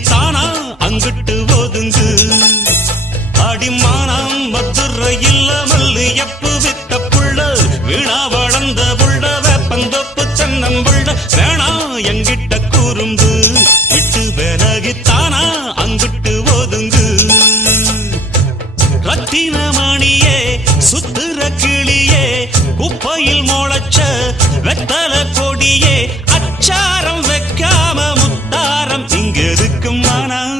விலகித்தானா அங்கிட்டு ஒதுங்கு அடிமானம் மதுரை இல்ல மல்லு எப்பு வித்த புள்ள வீணா வளர்ந்த புள்ள வேப்பந்தோப்பு சென்னம்புள்ள வேணா எங்கிட்ட கூறும்பு விட்டு விலகித்தானா அங்கிட்டு ஒதுங்கு ரத்தினமணியே சுத்துற கிளியே குப்பையில் முளைச்ச வெத்தல கொடியே அச்சாரம் வைக்காம முத்தாரம் இங்க இருக்கும் மனம்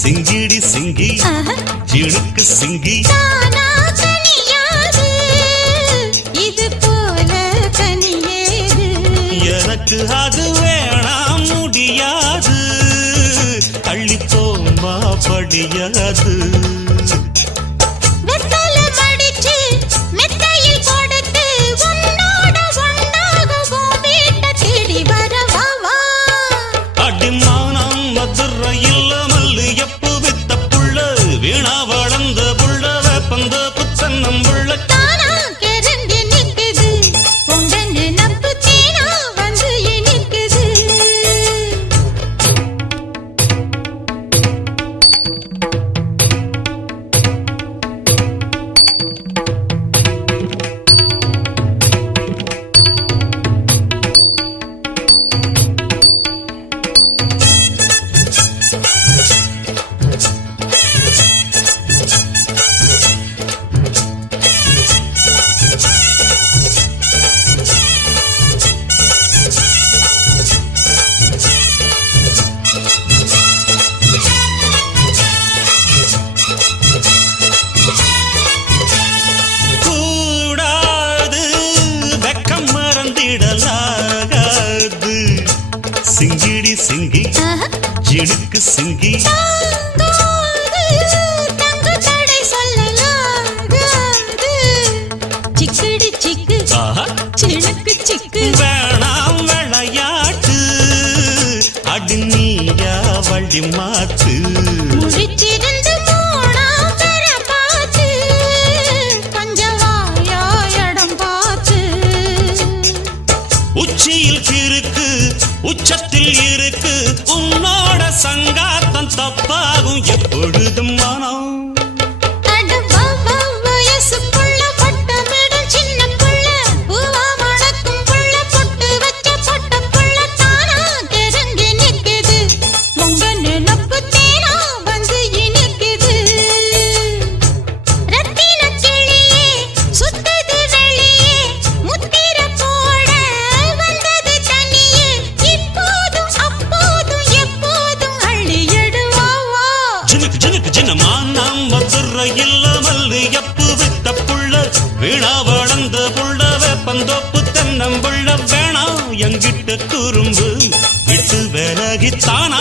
சிங்கிடி சிங்கி ஜிணுக்கு சிங்கி இது போல கனியேது எனக்கு அது வேணாம் முடியாது தள்ளி போமா படியாது சிங்கிடி சிங்கி ஜிணுக்கு சிங்கி சிக்கடி சிக்கு சிணுக்கு சிக்கு வேணாம் விளையாட்டு அடி நீயா வழி மாத்து முடிச்சிருந்து போனா பெற பார்த்து பஞ்சவாயா இடம் பார்த்து உச்சியில் கிறுக்கு உச்சத்தில் இருக்கு உன்னோட சங்காத்தம் தப்பாகும் எப்பொழுதும் மனம் வீணா வளர்ந்த புள்ள வேப்பந்தோப்பு தென்னம்புள்ள வேணா எங்கிட்ட குறும்பு விட்டு விலகித்தானா